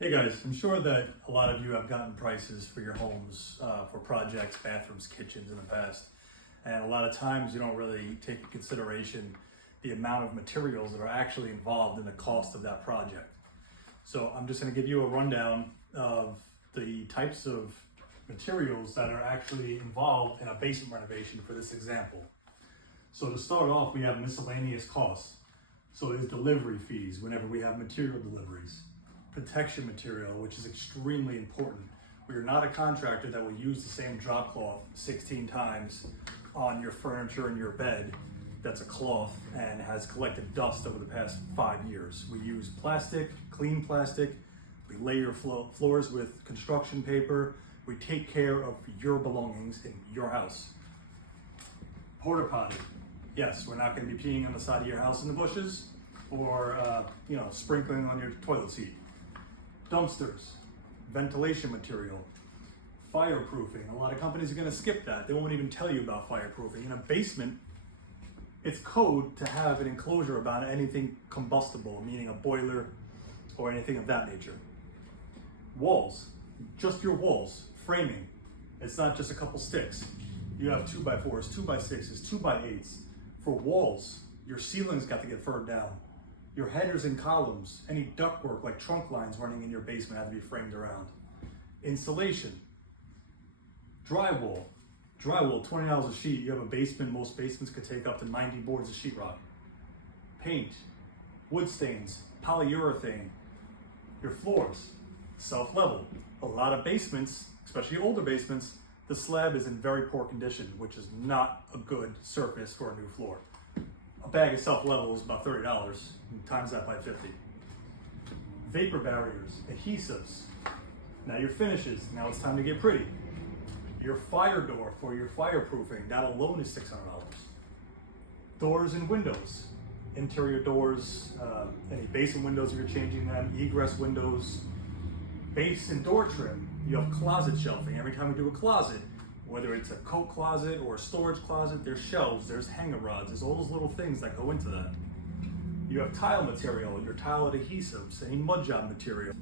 Hey guys, I'm sure that a lot of you have gotten prices for your homes for projects, bathrooms, kitchens in the past. And a lot of times you don't really take into consideration the amount of materials that are actually involved in the cost of that project. So I'm just going to give you a rundown of the types of materials that are actually involved in a basement renovation for this example. So to start off, we have miscellaneous costs. So there's delivery fees whenever we have material deliveries. Protection material, which is extremely important. We are not a contractor that will use the same drop cloth 16 times on your furniture and your bed that's a cloth and has collected dust over the past 5 years. We use plastic, clean plastic. We lay your floors with construction paper. We take care of your belongings in your house. Porta potty. Yes, we're not going to be peeing on the side of your house in the bushes or sprinkling on your toilet seat. Dumpsters, ventilation material, fireproofing. A lot of companies are going to skip that. They won't even tell you about fireproofing. In a basement, it's code to have an enclosure about anything combustible, meaning a boiler or anything of that nature. Walls, just your walls, framing. It's not just a couple sticks. You have 2x4s, 2x6s, 2x8s. For walls, your ceiling's got to get furred down. Your headers and columns, any ductwork like trunk lines running in your basement have to be framed around. Insulation, drywall, $20 a sheet. You have a basement, most basements could take up to 90 boards of sheetrock. Paint, wood stains, polyurethane, your floors, self-level. A lot of basements, especially older basements, the slab is in very poor condition, which is not a good surface for a new floor. A bag of self-level is about $30, times that by 50. Vapor barriers, adhesives. Now your finishes, now it's time to get pretty. Your fire door for your fireproofing, that alone is $600. Doors and windows, interior doors, any basement windows if you're changing them, egress windows, base and door trim. You have closet shelving. Every time we do a closet, whether it's a coat closet or a storage closet, there's shelves, there's hanger rods, there's all those little things that go into that. You have tile material, your tile adhesives, any mud job material,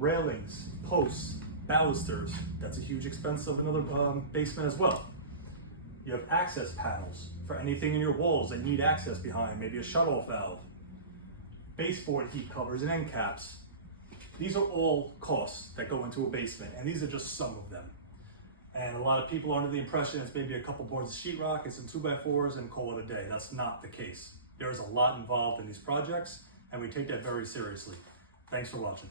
railings, posts, balusters. That's a huge expense of another basement as well. You have access panels for anything in your walls that need access behind, maybe a shut-off valve, baseboard heat covers and end caps. These are all costs that go into a basement, and these are just some of them. And a lot of people are under the impression it's maybe a couple boards of sheetrock, it's some 2x4s, and call it a day. That's not the case. There is a lot involved in these projects, and we take that very seriously. Thanks for watching.